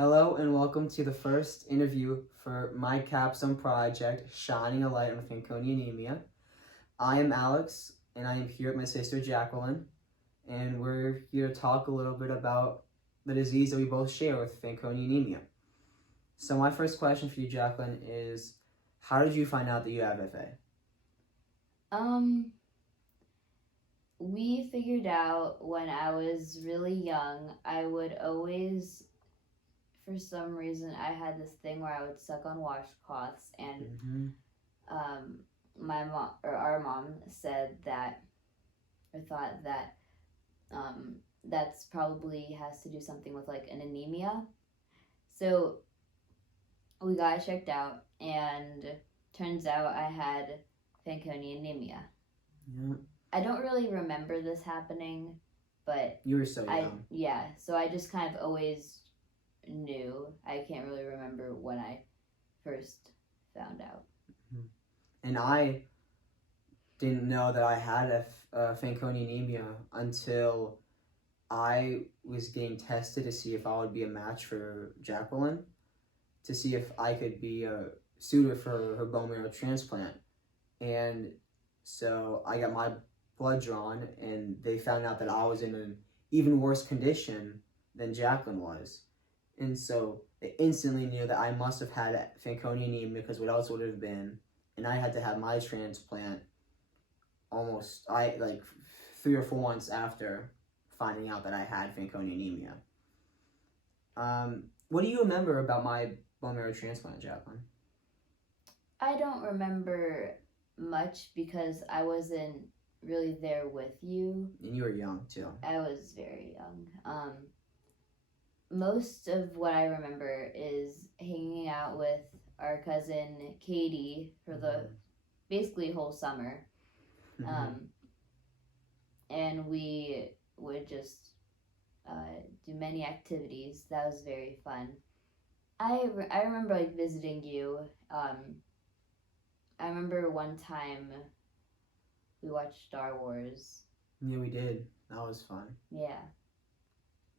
Hello and welcome to the first interview for my Capstone Project, Shining a Light on Fanconi Anemia. I am Alex and I am here with my sister Jacqueline, and we're here to talk a little bit about the disease that we both share with Fanconi Anemia. So my first question for you, Jacqueline, is how did you find out that you have FA? We figured out when I was really young, I would always, for some reason, I had this thing where I would suck on washcloths, and my mom or our mom said that, or thought that, that's probably has to do something with like an anemia. So we got it checked out, and turns out I had Fanconi anemia. Yeah. I don't really remember this happening, but You were so young. So I just kind of always knew. I can't really remember when I first found out. And I didn't know that I had Fanconi anemia until I was getting tested to see if I would be a match for Jacqueline, to see if I could be suited for her bone marrow transplant. And so I got my blood drawn, and they found out that I was in an even worse condition than Jacqueline was. And so they instantly knew that I must have had Fanconi anemia, because what else would it have been? And I had to have my transplant almost 3 or 4 months after finding out that I had Fanconi anemia. What do you remember about my bone marrow transplant, Jacqueline? I don't remember much because I wasn't really there with you. And you were young too. I was very young. Most of what I remember is hanging out with our cousin Katie for the basically whole summer. And we would just do many activities. That was very fun. I remember like visiting you. I remember one time we watched Star Wars. Yeah, we did. That was fun. Yeah.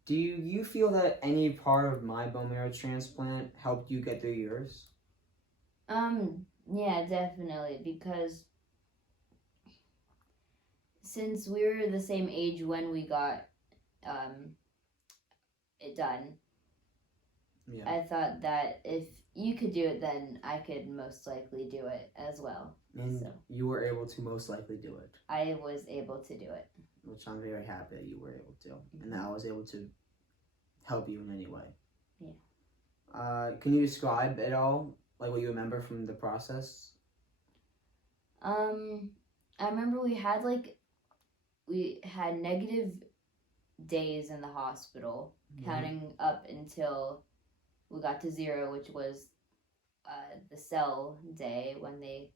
Do you feel that any part of my bone marrow transplant helped you get through yours? Yeah, definitely, because since we were the same age when we got it done, yeah. I thought that if you could do it, then I could most likely do it as well. And so you were able to most likely do it. I was able to do it. Which I'm very happy that you were able to, and that I was able to help you in any way. Yeah. Can you describe at all, like, what you remember from the process? I remember we had negative days in the hospital, counting up until we got to 0, which was the cell day when they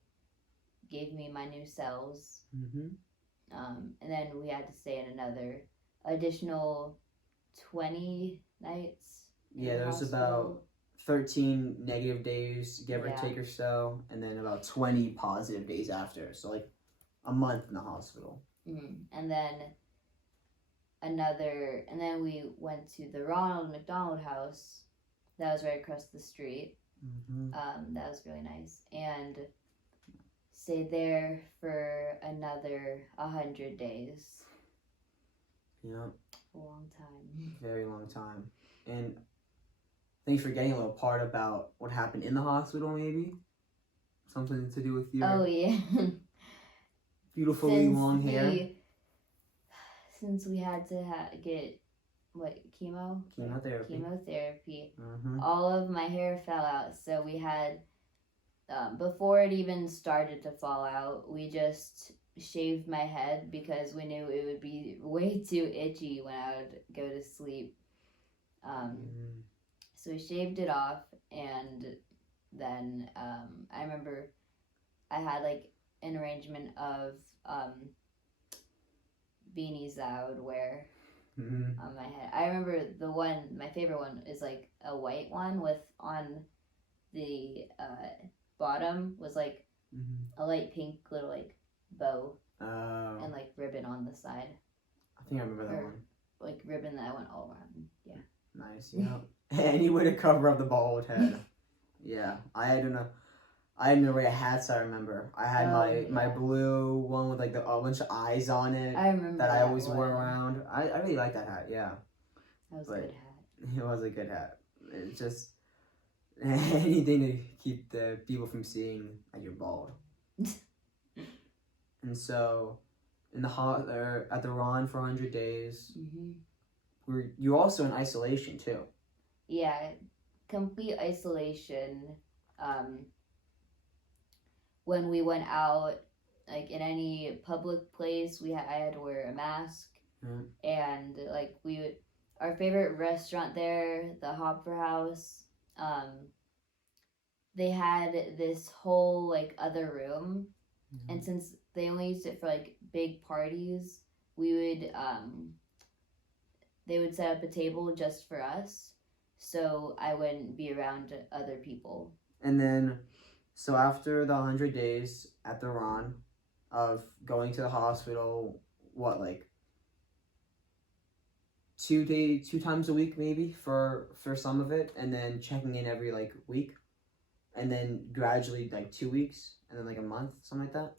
gave me my new cells. And then we had to stay in another additional 20 nights. Yeah, there was about 13 negative days, give or take or so, and then about 20 positive days after. So like a month in the hospital. And then we went to the Ronald McDonald House. That was right across the street. That was really nice. And stayed there for another 100 days. Yeah. A long time. Very long time. And I think you're forgetting a little part about what happened in the hospital, maybe? Something to do with your... Oh, yeah. beautifully long hair. Since we had to get, chemotherapy. All of my hair fell out, so we had... before it even started to fall out, we just shaved my head because we knew it would be way too itchy when I would go to sleep. So we shaved it off, and then I remember I had like an arrangement of beanies that I would wear on my head. I remember my favorite one is like a white one with on the bottom was like a light pink little like bow and like ribbon on the side. I think I remember that one. Like ribbon that went all around. Yeah. Nice. Yeah. Anywhere to cover up the bald head. Yeah. I had an array of hats. I remember. I had my blue one with like the bunch of eyes on it. I remember that I always wore around. I really like that hat. Yeah. That was a good hat. It was a good hat. It's just anything to keep the people from seeing that you're bald. And so, in the at the Ron for 100 days, you're also in isolation too. Yeah, complete isolation. When we went out, like in any public place, I had to wear a mask, and like our favorite restaurant there, the Hopper House, they had this whole like other room, and since they only used it for like big parties, they would set up a table just for us, so I wouldn't be around other people. And then, so after the 100 days at the Ron of going to the hospital, what, like 2 times a week maybe for some of it, and then checking in every like week, and then gradually like 2 weeks, and then like a month, something like that?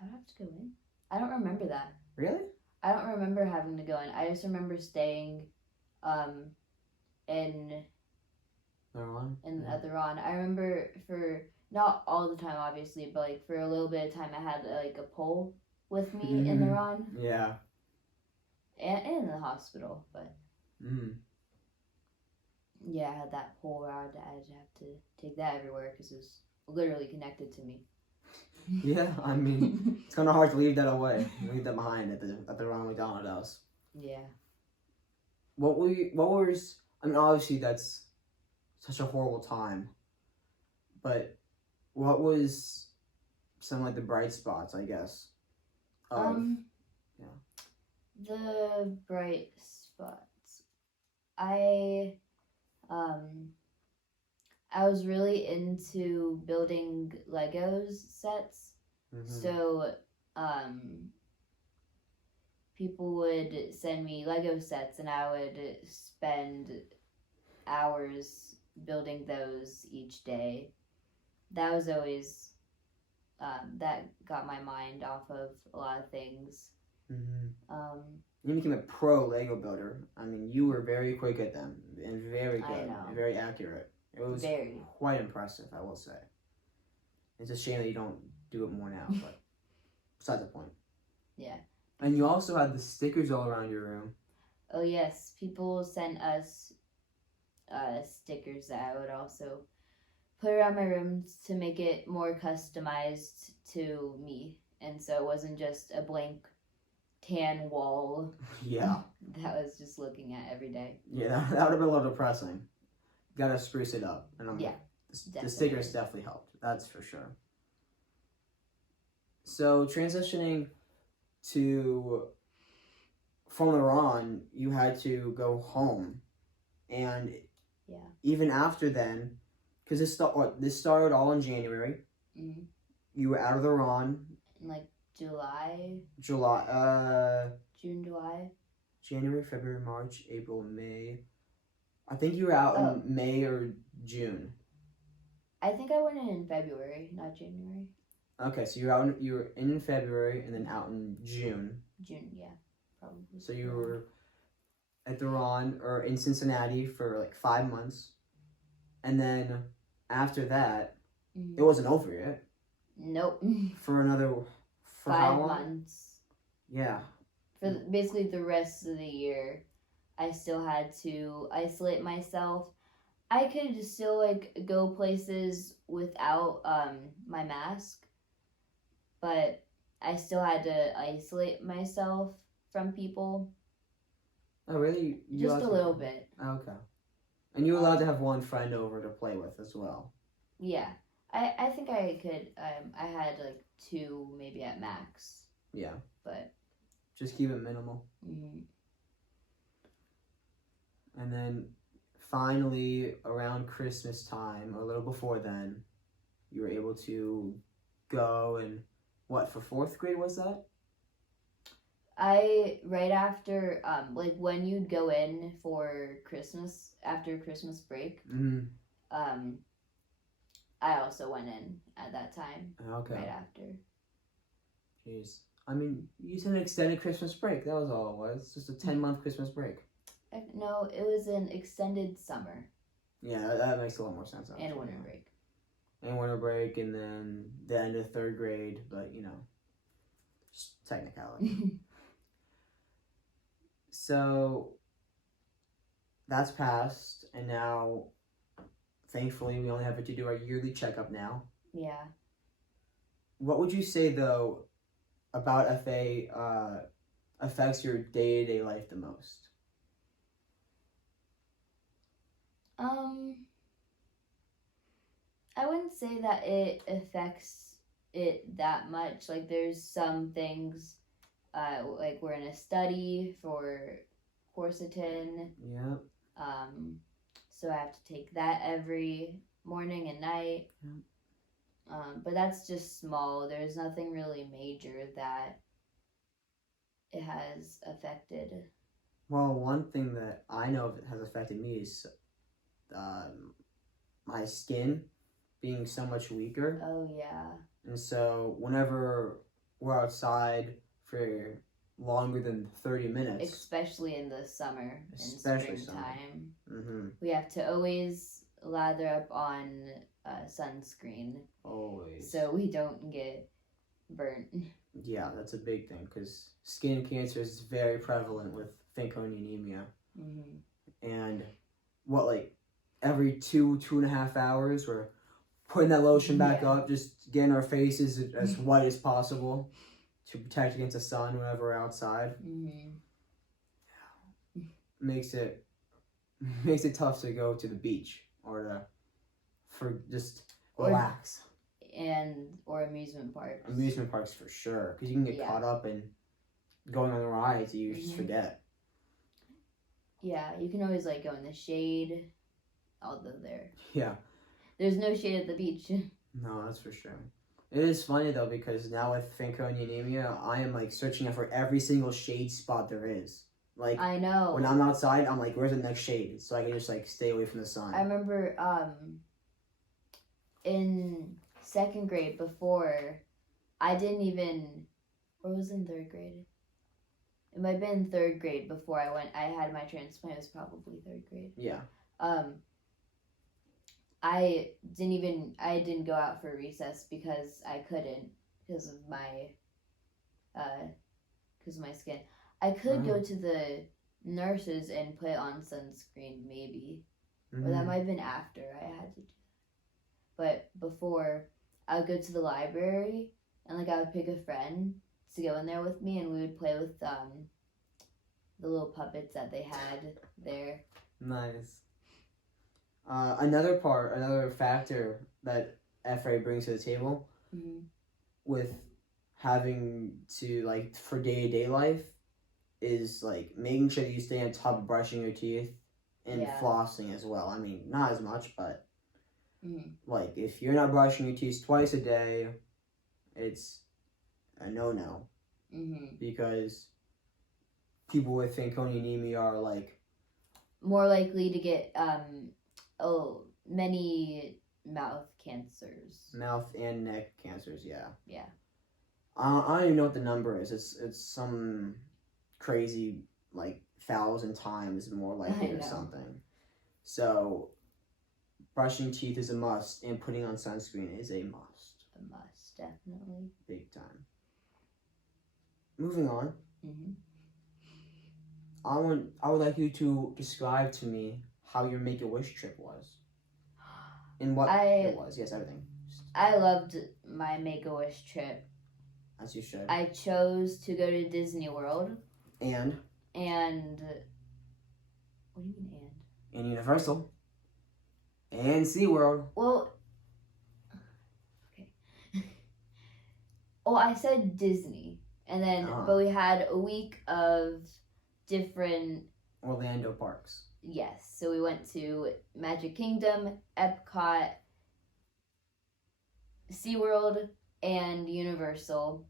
I would have to go in. I don't remember that. Really? I don't remember having to go in. I just remember staying in the Ron. I remember for not all the time obviously, but like for a little bit of time I had like a pole with me in the Ron. Yeah. And in the hospital, but yeah, I had that pole rod. I had to take that everywhere because it was literally connected to me. Yeah, I mean, it's kind of hard to leave that leave that behind at the Ronald McDonald House. Yeah. What was? I mean, obviously that's such a horrible time, but what was some like the bright spots, I guess? The bright spots. I was really into building Legos sets. So people would send me Lego sets and I would spend hours building those each day. That was always that got my mind off of a lot of things. You became a pro Lego builder. I mean, you were very quick at them and very good and very accurate. It was quite impressive, I will say. It's a shame that you don't do it more now, but besides the point. Yeah. And you also had the stickers all around your room. Oh yes, people sent us stickers that I would also put around my room to make it more customized to me, and so it wasn't just a blank tan wall. Yeah. That I was just looking at every day. Yeah, that would have been a little depressing. Gotta spruce it up. And the stickers definitely helped. That's for sure. So transitioning from Iran, you had to go home, and even after then, because this started all in January. You were out of Iran in like June, July. January, February, March, April, May. I think you were out in May or June. I think I went in February, not January. Okay, so you were in February and then out in June. June, yeah, probably. So you were at the Ron or in Cincinnati for like 5 months, and then after that, it wasn't over yet. Nope. For 5 months. Yeah. For basically the rest of the year, I still had to isolate myself. I could still like go places without my mask, but I still had to isolate myself from people. Oh really? Just a little bit. Okay. And you were allowed to have one friend over to play with as well. Yeah, I think I could. I had like 2 maybe at max. Yeah. But just keep it minimal. And then finally, around Christmas time, or a little before then, you were able to go and, what, for 4th grade was that? Right after like when you'd go in for Christmas after Christmas break, Mm-hmm. um I also went in at that time Okay. right after. Jeez. I mean, you said an extended Christmas break. That was all it was. Just a 10-month Christmas break. No, it was an extended summer. Yeah, that makes a lot more sense. And winter break. And winter break, and then the end of 3rd grade, but just technicality. So that's passed, and now, thankfully, we only have to do our yearly checkup now. Yeah. What would you say, though, about FA affects your day-to-day life the most? I wouldn't say that it affects it that much. Like there's some things, like we're in a study for quercetin. Yeah. So I have to take that every morning and night. Yeah. But that's just small. There's nothing really major that it has affected. Well, one thing that I know has affected me is my skin being so much weaker. Oh, yeah. And so whenever we're outside for longer than 30 minutes. Especially in the summer, especially in springtime. Mm-hmm. We have to always lather up on sunscreen. Always. So we don't get burnt. Yeah, that's a big thing because skin cancer is very prevalent with Fanconi anemia. Mm-hmm. And every 2.5 hours, we're putting that lotion back up, just getting our faces as white as possible to protect against the sun whenever we're outside. Mm-hmm. Makes it tough to go to the beach or just relax. Or amusement parks. Amusement parks for sure, because you can get caught up in going on the rides. You just forget. Yeah, you can always go in the shade, although there's no shade at the beach. No, that's for sure. It is funny though, because now with Fanconi anemia, I am searching out for every single shade spot there is. I know. When I'm outside, I'm where's the next shade, so I can just stay away from the sun. I remember in 2nd grade, before I didn't even, or was it in 3rd grade? It might have been 3rd grade before I had my transplant. It was probably 3rd grade. Yeah. I didn't go out for recess because I couldn't, because of my skin. I could go to the nurses and put on sunscreen maybe, or that might have been after I had to do that. But before, I would go to the library and I would pick a friend to go in there with me, and we would play with the little puppets that they had there. Nice. Another factor that FA brings to the table with having to for day-to-day life is making sure that you stay on top of brushing your teeth and flossing as well. I mean, not as much, but if you're not brushing your teeth twice a day, it's a no-no. Because people with Fanconi anemia are more likely to get many mouth cancers. Mouth and neck cancers, yeah. Yeah. I don't even know what the number is. It's some crazy 1,000 times more likely or something. So brushing teeth is a must, and putting on sunscreen is a must. A must, definitely. Big time. Moving on. I would like you to describe to me how your Make-A-Wish trip was. And what it was. Yes, everything. I loved my Make-A-Wish trip. As you should. I chose to go to Disney World. And? What do you mean and? And Universal. And SeaWorld. Well, okay. Oh, I said Disney. And then, but we had a week of different Orlando parks. Yes. So we went to Magic Kingdom, Epcot, SeaWorld, and Universal.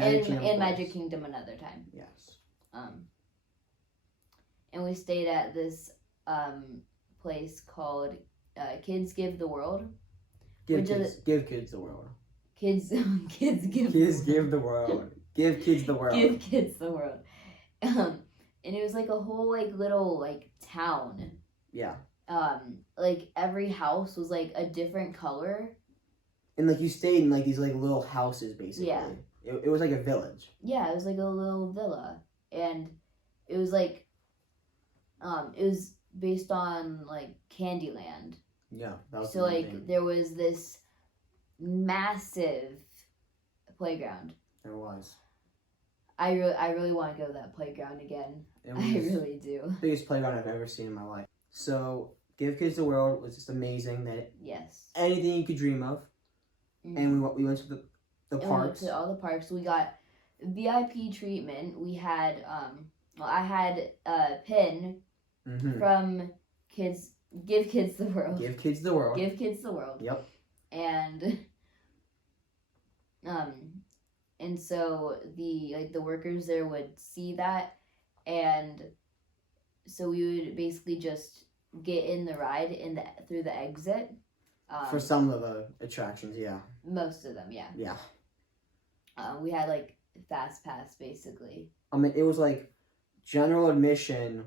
and Magic Kingdom another time. Yes. And we stayed at this place called Kids Give the World. Give kids the world. Kids give the world. Give kids the world. Give kids the world. And it was like a whole like little like town. Yeah. Like every house was like a different color. And like you stayed in like these like little houses basically. Yeah. It was like a village. Yeah, it was like a little villa, and it was like, it was based on like Candyland. Yeah, that was so like there was this massive playground. There was. I really want to go to that playground again. I really do. Biggest playground I've ever seen in my life. So Give Kids the World was just amazing. That yes, anything you could dream of, and we went to the parks. We went to all the parks. We got VIP treatment. We had I had a pin from Give Kids the World. Give Kids the World. Give Kids the World. Yep. And so the workers there would see that, and so we would basically just get in the ride through the exit. For some of the attractions, yeah. Most of them, yeah. Yeah. We had like Fast Pass basically. I mean, it was like general admission,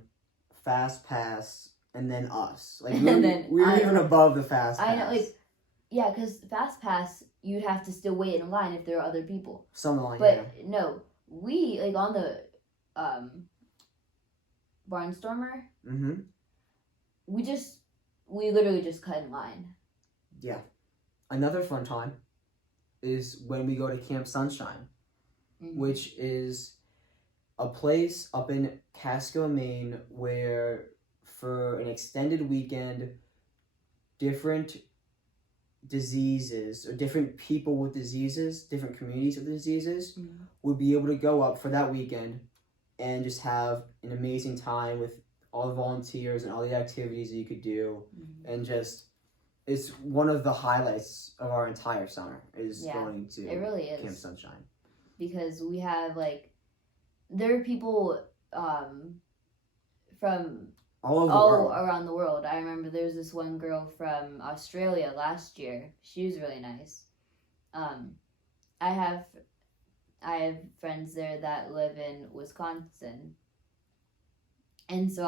Fast Pass, and then us. Like we were even above the Fast Pass. I know, like, yeah, because Fast Pass you'd have to still wait in line if there are other people. Some line, but no, we like on the Barnstormer. We literally just cut in line. Yeah. Another fun time is when we go to Camp Sunshine, which is a place up in Casco, Maine, where for an extended weekend, different diseases or different people with diseases, different communities with diseases would be able to go up for that weekend and just have an amazing time with all the volunteers and all the activities that you could do, and just it's one of the highlights of our entire summer is going to it really is. Camp Sunshine, because we have like there are people from all around the world. I remember there's this one girl from Australia last year. She was really nice. I have friends there that live in Wisconsin. And so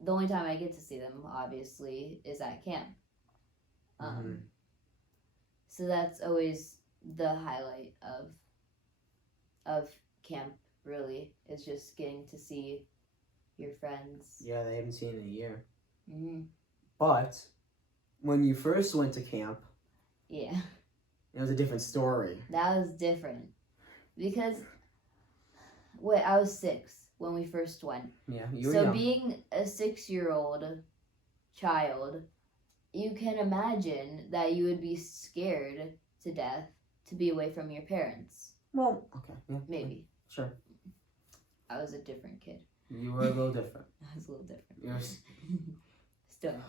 the only time I get to see them, obviously, is at camp. So that's always the highlight of camp, really, is just getting to see your friends. Yeah, they haven't seen in a year. But when you first went to camp, yeah, it was a different story. That was different. Because, I was 6 when we first went. Yeah, you were young. So being a 6-year-old child, you can imagine that you would be scared to death to be away from your parents. Well, okay, yeah. Maybe. Sure. I was a different kid. You were a little different. I was a little different. Yes. Still.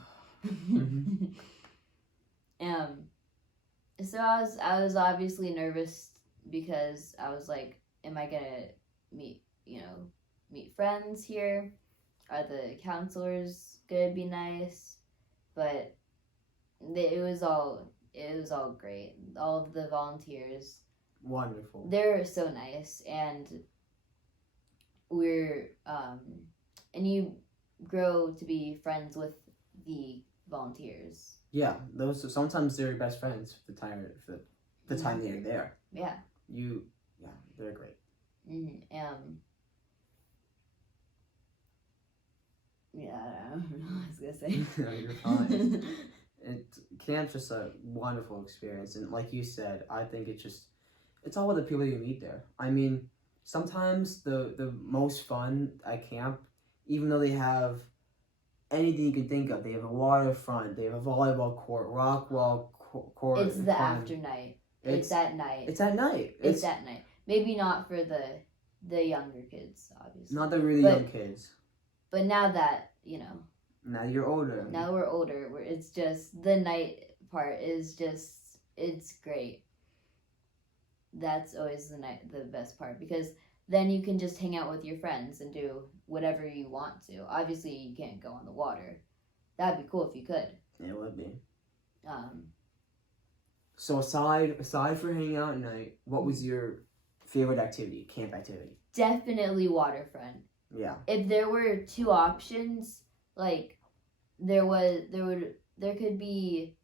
So I was obviously nervous because I was like, am I gonna meet friends here? Are the counselors gonna be nice? But it was all great. All of the volunteers, wonderful. They're so nice, and we're and you grow to be friends with the volunteers. Yeah, those sometimes they're your best friends for the time they're there. Yeah. They're great. Yeah, I don't know what I was gonna say. No, you're fine. Camp's just a wonderful experience, and like you said, I think it's all with the people you meet there. I mean, sometimes the most fun at camp, even though they have anything you can think of, they have a waterfront, they have a volleyball court, rock wall court. It's the after night. It's at night. It's at night. It's at night. Maybe not for the younger kids, obviously. Not the really young kids. But now that, now you're older. Now we're older. It's just, the night part is just, it's great. that's always the best part, because then you can just hang out with your friends and do whatever you want to. Obviously, you can't go on the water. That'd be cool if you could. It would be. Um, So aside from hanging out at night, what was your favorite activity, camp activity? Definitely waterfront. Yeah. If there were two options, like there could be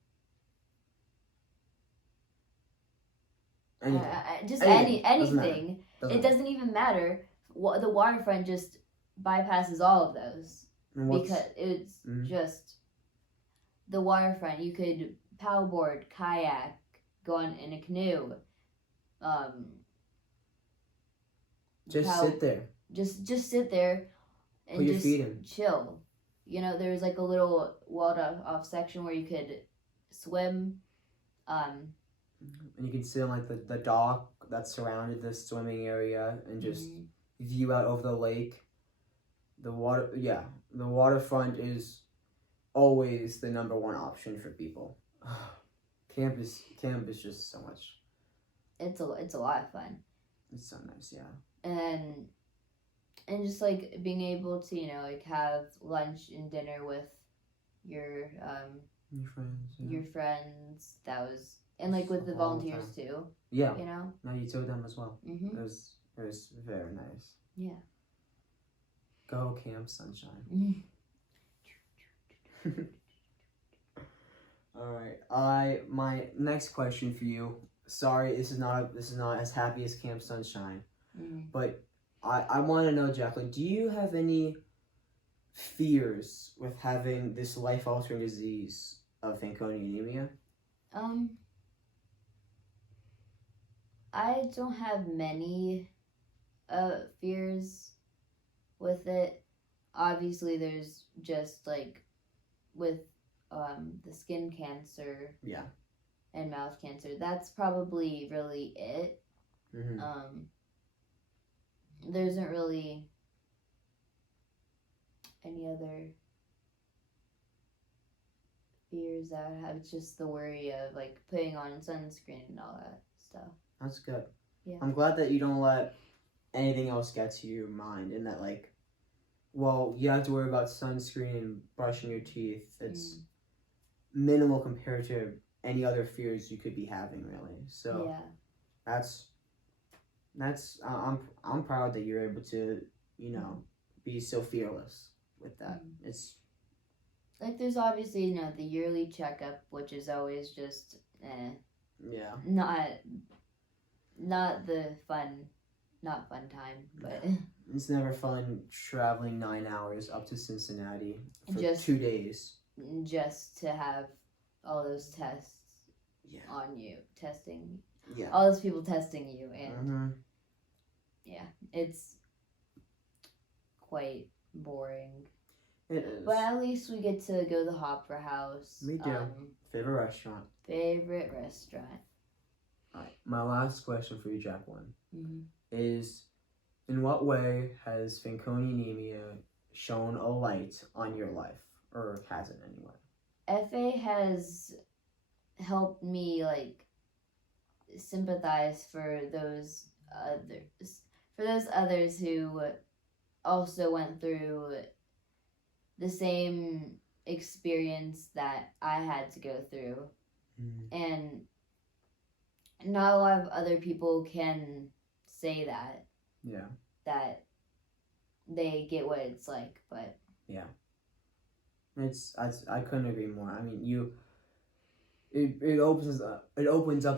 anything. It doesn't even matter. The waterfront just bypasses all of those because it's just the waterfront. You could paddleboard, kayak, go on in a canoe. Sit there. Just sit there and put your just feet in. Chill. You know, there's like a little walled off section where you could swim. And you can sit on like the dock that surrounded the swimming area and just view out over the lake. The waterfront is always the number one option for people. Camp is just so much. It's a lot of fun. It's so nice, yeah. And just like being able to, like have lunch and dinner with your friends. Yeah. Your friends. That was, and like with the volunteers too. Yeah. You know. No, you told them as well. Mm-hmm. It was very nice. Yeah. Go Camp Sunshine. All right. My next question for you. Sorry, this is not as happy as Camp Sunshine, but I want to know, Jacqueline, do you have any fears with having this life-altering disease of Fanconi anemia? I don't have many fears with it. Obviously, there's just like with the skin cancer. Yeah. And mouth cancer. That's probably really it. Mm-hmm. There isn't really any other fears that I have. It's just the worry of like putting on sunscreen and all that stuff. That's good. Yeah. I'm glad that you don't let anything else get to your mind, and that like, well, you have to worry about sunscreen and brushing your teeth. It's minimal compared to any other fears you could be having, really. So yeah. That's I'm proud that you're able to, be so fearless with that. It's like there's obviously the yearly checkup, which is always just yeah, not the fun time, but it's never fun traveling 9 hours up to Cincinnati for just 2 days just to have all those tests on you, all those people testing you, and it's quite boring. It is. But at least we get to go to the Opera House. Me too. Favorite restaurant. All right. My last question for you, Jacqueline, is in what way has Fanconi anemia shone a light on your life, or has it anyway? FA has helped me like sympathize for those others who also went through the same experience that I had to go through. And not a lot of other people can say that. Yeah. That they get what it's like, but yeah. I couldn't agree more. I mean, it opens up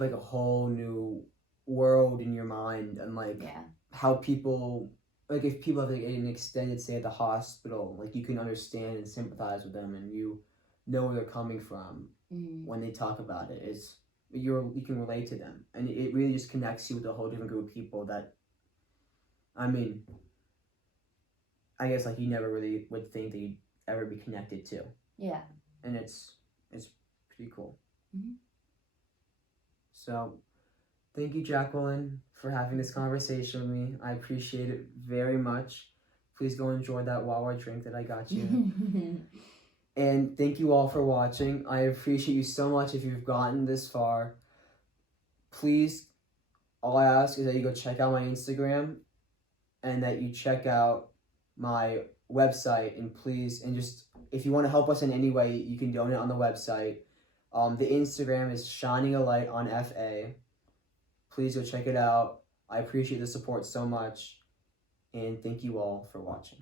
like a whole new world in your mind, and like how people, like if people have like an extended stay at the hospital, like you can understand and sympathize with them, and you know where they're coming from when they talk about it. You can relate to them, and it really just connects you with a whole different group of people that, I mean, I guess like you never really would think that you'd ever be connected to. Yeah. And it's pretty cool. So, thank you, Jacqueline, for having this conversation with me. I appreciate it very much. Please go enjoy that Wawa drink that I got you. And thank you all for watching. I appreciate you so much if you've gotten this far. Please all I ask is that you go check out my Instagram and that you check out my website, and please, and just if you want to help us in any way, you can donate on the website. The Instagram is Shining a Light on FA. Please go check it out. I appreciate the support so much, and thank you all for watching.